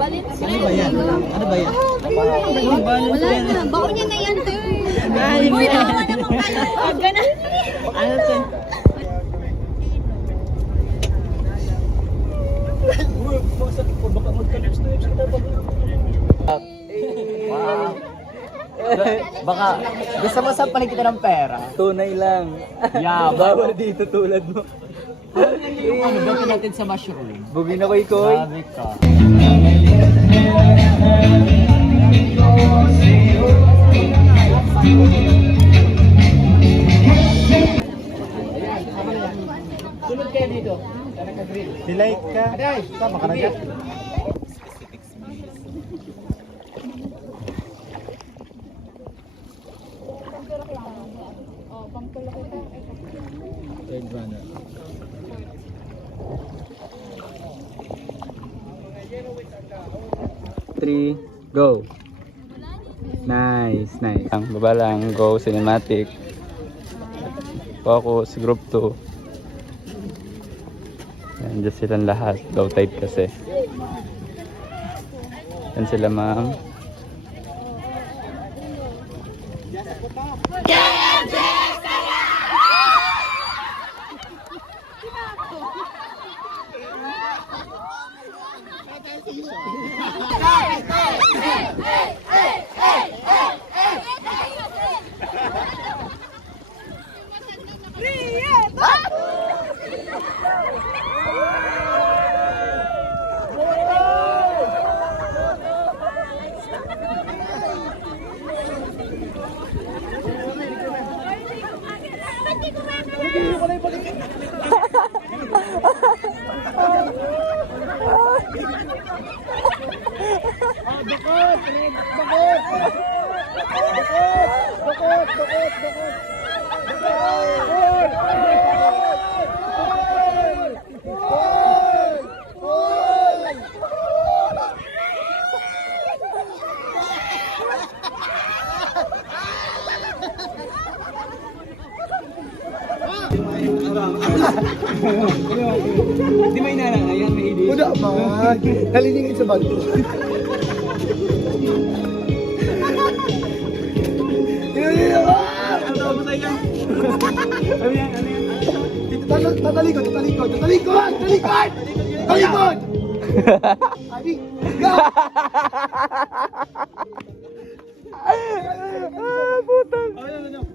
Ano ba yan? Ano ba yan? Wala na. Baon niya na yan, sir. Uy, tawa naman kayo. Ganun. Ano to? Wow. Baka gusto mo sampalin kita ng pera? Tunay lang. Yeah, Bawal dito tulad mo. Ano gawin natin sa mushroom? Bugin na koy koy. Sabi ka. Sunod kayo dito. Delay ka. Aday, tama ka na dyan. Three, go. Nice, nice. Ang baba lang, go cinematic. Focus, group 2. Yan, dyan silang lahat. Low tide kasi. Yan sila ma'am. Di may nanang ngayon, may idea. Wala man. Naliningin sa bago. Tatalikod. Adi, go! Putang. Ano?